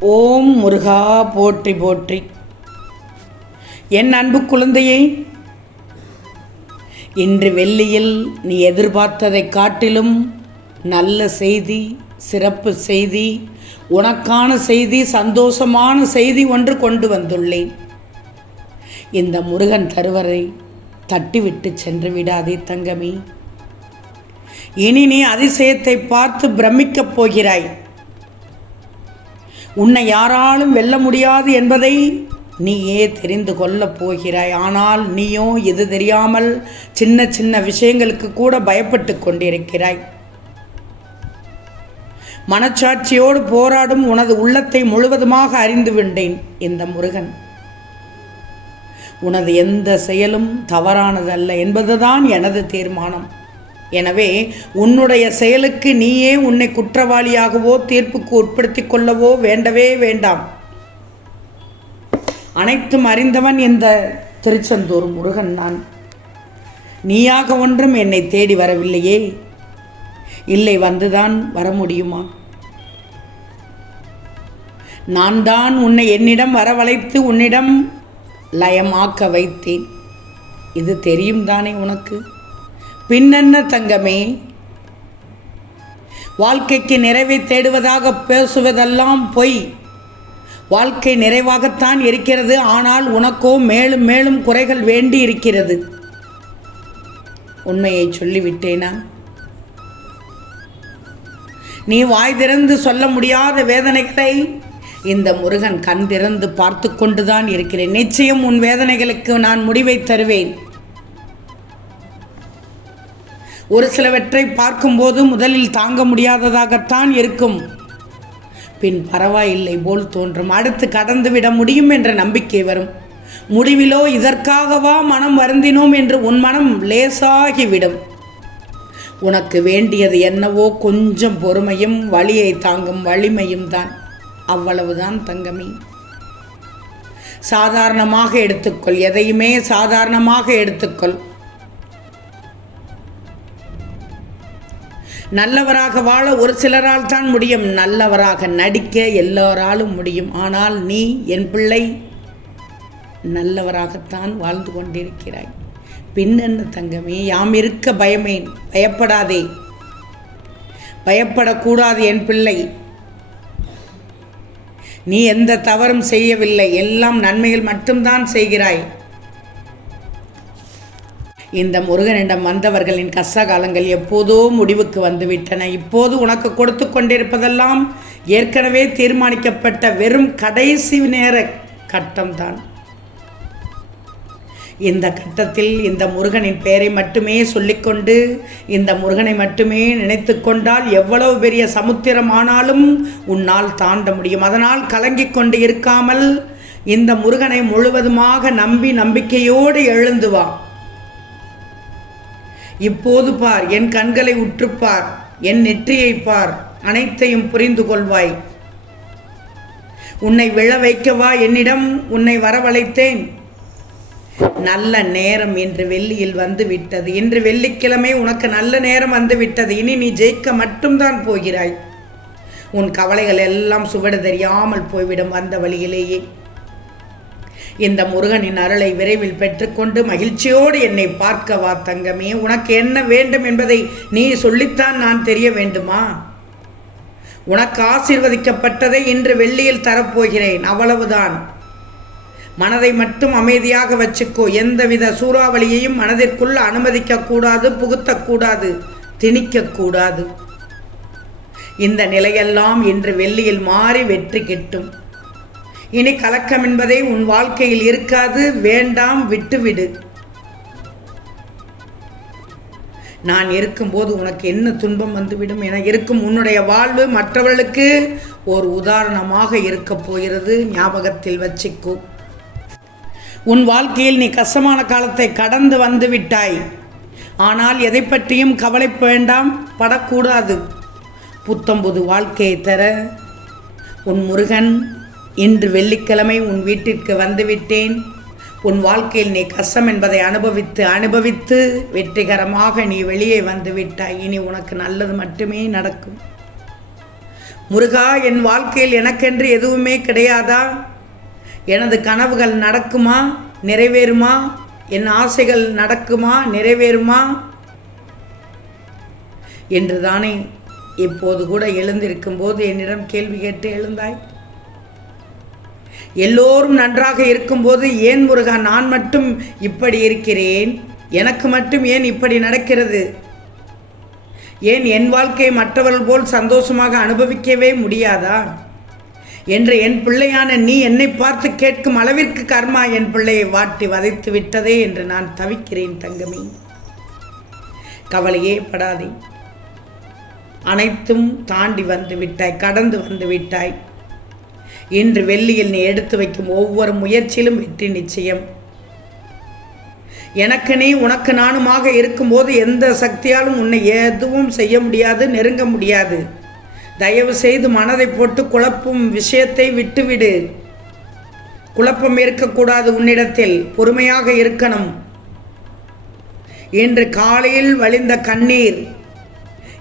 ஓம் முருகா போற்றி போற்றி. என் அன்பு குழந்தையே இன்று வெள்ளியில் நீ எதிர்பார்த்ததைக் காட்டிலும் நல்ல செய்தி சிறப்பு செய்தி உனக்கான செய்தி சந்தோஷமான செய்தி ஒன்று கொண்டு வந்துள்ளேன். இந்த முருகன் தருவரை தட்டிவிட்டு சென்று விடாதே தங்கமே. இனி நீ அதிசயத்தை பார்த்து பிரமிக்கப் போகிறாய். உன்னை யாராலும் வெல்ல முடியாது என்பதை நீயே தெரிந்து கொள்ளப் போகிறாய். ஆனால் நீயோ இது தெரியாமல் சின்ன சின்ன விஷயங்களுக்கு கூட பயப்பட்டு கொண்டிருக்கிறாய். மனச்சாட்சியோடு போராடும் உனது உள்ளத்தை முழுவதுமாக அறிந்து விட்டேன் இந்த முருகன். உனது எந்த செயலும் தவறானதல்ல என்பதுதான் எனது தீர்மானம். எனவே உன்னுடைய செயலுக்கு நீயே உன்னை குற்றவாளியாகவோ தீர்ப்புக்கு உட்படுத்தி கொள்ளவோ வேண்டவே வேண்டாம். அனைத்தும் அறிந்தவன் இந்த திருச்செந்தூர் முருகன் நான். நீயாக ஒன்றும் என்னை தேடி வரவில்லையே. இல்லை வந்துதான் வர முடியுமா? நான் தான் உன்னை என்னிடம் வரவழைத்து உன்னிடம் லயமாக்க வைத்தேன். இது தெரியும் தானே உனக்கு? பின்னென்ன தங்கமே. வாழ்க்கைக்கு நிறைவை தேடுவதாக பேசுவதெல்லாம் பொய். வாழ்க்கை நிறைவாகத்தான் இருக்கிறது ஆனால் உனக்கோ மேலும் மேலும் குறைகள் வேண்டி இருக்கிறது. உண்மையை சொல்லிவிட்டேனா? நீ வாய் திறந்து சொல்ல முடியாத வேதனைகளை இந்த முருகன் கண் திறந்து பார்த்து கொண்டுதான் இருக்கிறேன். நிச்சயம் உன் வேதனைகளுக்கு நான் முடிவை தருவேன். ஒரு சிலவற்றை பார்க்கும்போது முதலில் தாங்க முடியாததாகத்தான் இருக்கும். பின் பரவாயில்லை போல் தோன்றும். அடுத்து கடந்து விட முடியும் என்ற நம்பிக்கை வரும். முடிவிலோ இதற்காகவா மனம் வருந்தினோம் என்று உன் மனம் லேசாகிவிடும். உனக்கு வேண்டியது என்னவோ கொஞ்சம் பொறுமையும் வழியை தாங்கும் வலிமையும் தான். அவ்வளவுதான் தங்கமே. சாதாரணமாக எடுத்துக்கொள். எதையுமே சாதாரணமாக எடுத்துக்கொள். நல்லவராக வாழ ஒரு சிலரால் தான் முடியும். நல்லவராக நடிக்க எல்லோராலும் முடியும். ஆனால் நீ என் பிள்ளை நல்லவராகத்தான் வாழ்ந்து கொண்டிருக்கிறாய். பின்னென்ன தங்கமே யாம் இருக்க பயமேன் பயப்படாதே. பயப்படக்கூடாது என் பிள்ளை. நீ எந்த தவறும் செய்யவில்லை. எல்லாம் நன்மைகள் மட்டும்தான் செய்கிறாய். இந்த முருகனிடம் வந்தவர்களின் கஷ்டகாலங்கள் எப்போதோ முடிவுக்கு வந்துவிட்டன. இப்போது உனக்கு கொடுத்து கொண்டிருப்பதெல்லாம் ஏற்கனவே தீர்மானிக்கப்பட்ட வெறும் கடைசி நேர கட்டம்தான். இந்த கட்டத்தில் இந்த முருகனின் பெயரை மட்டுமே சொல்லிக்கொண்டு இந்த முருகனை மட்டுமே நினைத்து கொண்டால் எவ்வளவு பெரிய சமுத்திரமானாலும் உன்னால் தாண்ட முடியும். அதனால் கலங்கிக் கொண்டு இருக்காமல் இந்த முருகனை முழுவதுமாக நம்பி நம்பிக்கையோடு எழுந்து வா. இப்போது பார் என் கண்களை உற்றுப்பார் என் நெற்றியை பார் அனைத்தையும் புரிந்து கொள்வாய். உன்னை விழ வைக்கவா என்னிடம் உன்னை வரவழைத்தேன். நல்ல நேரம் இன்று வெள்ளியில் வந்து விட்டது இன்று வெள்ளிக்கிழமை உனக்கு நல்ல நேரம் வந்து விட்டது இனி நீ ஜெயிக்க மட்டும்தான் போகிறாய். உன் கவலைகள் எல்லாம் சுவடு தெரியாமல் போய்விடும் வந்த வழியிலேயே. இந்த முருகனின் அருளை விரைவில் பெற்றுக்கொண்டு மகிழ்ச்சியோடு என்னை பார்க்க வா தங்கமே. உனக்கு என்ன வேண்டும் என்பதை நீ சொல்லித்தான் நான் தெரிய வேண்டுமா? உனக்கு ஆசீர்வதிக்கப்பட்டதை இன்று வெள்ளியில் தரப்போகிறேன் அவ்வளவுதான். மனதை மட்டும் அமைதியாக வச்சுக்கோ. எந்தவித சூறாவளியையும் மனதிற்குள் அனுமதிக்கக்கூடாது புகுத்தக்கூடாது திணிக்கக்கூடாது. இந்த நிலையெல்லாம் இன்று வெள்ளியில் மாறி வெற்றி கிட்டும். இனி கலக்கம் என்பதை உன் வாழ்க்கையில் இருக்காது வேண்டாம் விட்டுவிடு. நான் இருக்கும்போது உனக்கு என்ன துன்பம் வந்துவிடும் என இருக்கும் உன்னுடைய வாழ்வு மற்றவர்களுக்கு ஒரு உதாரணமாக இருக்கப் போகிறது. ஞாபகத்தில் வச்சுக்கோ. உன் வாழ்க்கையில் நீ கஷ்டமான காலத்தை கடந்து வந்து விட்டாய். ஆனால் எதை பற்றியும் கவலை வேண்டாம் படக்கூடாது. புத்தம்புது வாழ்க்கையை தர உன் முருகன் இன்று வெள்ளிக்கிழமை உன் வீட்டிற்கு வந்துவிட்டேன். உன் வாழ்க்கையில் நீ கஷ்டம் என்பதை அனுபவித்து அனுபவித்து வெற்றிகரமாக நீ வெளியே வந்து விட்டாய் இனி உனக்கு நல்லது மட்டுமே நடக்கும். முருகா என் வாழ்க்கையில் எனக்கென்று எதுவுமே கிடையாதா? எனது கனவுகள் நடக்குமா? நிறைவேறுமா? என் ஆசைகள் நடக்குமா? நிறைவேறுமா? என்று தானே இப்போது கூட எழுந்திருக்கும் போது என்னிடம் கேள்வி கேட்டு எழுந்தாய். எல்லோரும் நன்றாக இருக்கும்போது ஏன் முருகா நான் மட்டும் இப்படி இருக்கிறேன்? எனக்கு மட்டும் ஏன் இப்படி நடக்கிறது? ஏன் என் வாழ்க்கையை மற்றவர்கள் போல் சந்தோஷமாக அனுபவிக்கவே முடியாதா? என்று என் பிள்ளையான நீ என்னை பார்த்து கேட்கும் அளவிற்கு கர்மா என் பிள்ளையை வாட்டி வதைத்து விட்டதே என்று நான் தவிக்கிறேன் தங்கமே. கவலையே படாதே. அனைத்தும் தாண்டி வந்து விட்டாய் கடந்து வந்து விட்டாய். இன்று வெள்ளியில் நீ எடுத்து வைக்கும் ஒவ்வொரு முயற்சியிலும் வெற்றி நிச்சயம். எனக்கு நீ உனக்கு நானுமாக இருக்கும்போது எந்த சக்தியாலும் உன்னை எதுவும் செய்ய முடியாது நெருங்க முடியாது. தயவு செய்து மனதை போட்டு குழப்பும் விஷயத்தை விட்டுவிடு. குழப்பம் இருக்கக்கூடாது உன்னிடத்தில் பொறுமையாக இருக்கணும். இன்று காலையில் வழிந்த கண்ணீர்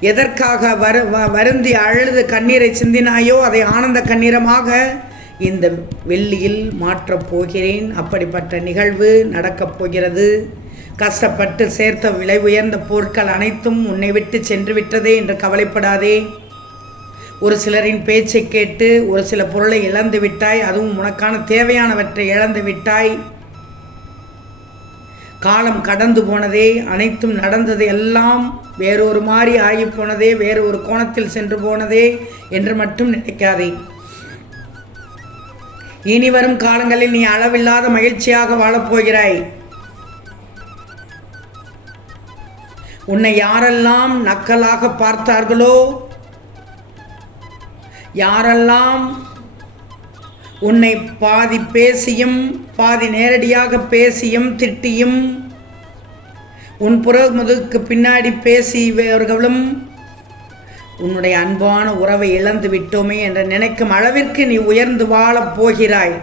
எதற்காக வரு வ- வருந்தி அழுது கண்ணீரை சிந்தினாயோ அதை ஆனந்த கண்ணீரமாக இந்த வெள்ளியில் மாற்றப் போகிறேன். அப்படிப்பட்ட நிகழ்வு நடக்கப் போகிறது. கஷ்டப்பட்டு சேர்த்த விலை உயர்ந்த பொருட்கள் அனைத்தும் உன்னை விட்டு சென்று விட்டதே என்று கவலைப்படாதே. ஒரு சிலரின் பேச்சை கேட்டு ஒரு சில பொருளை இழந்து விட்டாய். அதுவும் உனக்கான தேவையானவற்றை இழந்து விட்டாய். காலம் கடந்து போனதே. அனைத்தும் நடந்தது எல்லாம் வேறொரு மாதிரி ஆகி போனதே வேறு ஒரு கோணத்தில் சென்று போனதே என்று மட்டும் நினைக்காதே. இனி வரும் காலங்களில் நீ அளவில்லாத மகிழ்ச்சியாக வாழப்போகிறாய் உன்னை யாரெல்லாம் நக்கலாக பார்த்தார்களோ யாரெல்லாம் உன்னை பாதி பேசியும் பாதி நேரடியாக பேசியும் திட்டியும் உன் புறமுதுக்கு பின்னாடி பேசியவர்களும் உன்னுடைய அன்பான உறவை இழந்து விட்டோமே என்று நினைக்கும் அளவிற்கு நீ உயர்ந்து வாழப் போகிறாய்.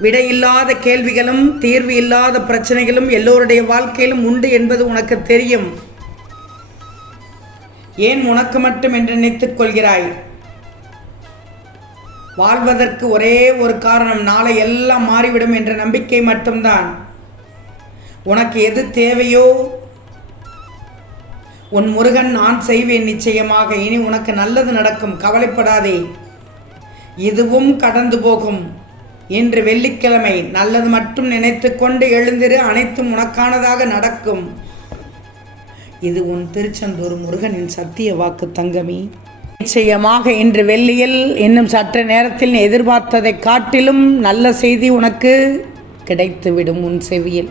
விடையில்லாத கேள்விகளும் தீர்வு இல்லாத பிரச்சனைகளும் எல்லோருடைய வாழ்க்கையிலும் உண்டு என்பது உனக்கு தெரியும். ஏன் உனக்கு மட்டும் என்று நினைத்துக் கொள்கிறாய்? வாழ்வதற்கு ஒரே ஒரு காரணம் நாளை எல்லாம் மாறிவிடும் என்ற நம்பிக்கை மட்டும்தான். உனக்கு எது தேவையோ? உன் முருகன் நான் செய்வேன் நிச்சயமாக. இனி உனக்கு நல்லது நடக்கும். கவலைப்படாதே. இதுவும் கடந்து போகும். இன்று வெள்ளிக்கிழமை. நல்லது மட்டும் நினைத்து கொண்டு எழுந்திரு. அனைத்தும் உனக்கானதாக நடக்கும். இது உன் திருச்செந்தூர் முருகனின் சத்திய வாக்கு தங்கமி. நிச்சயமாக இன்று வெள்ளியில் இன்னும் சற்று நேரத்தில் எதிர்பார்த்ததை காட்டிலும் நல்ல செய்தி உனக்கு கிடைத்துவிடும் உன் செவியில்.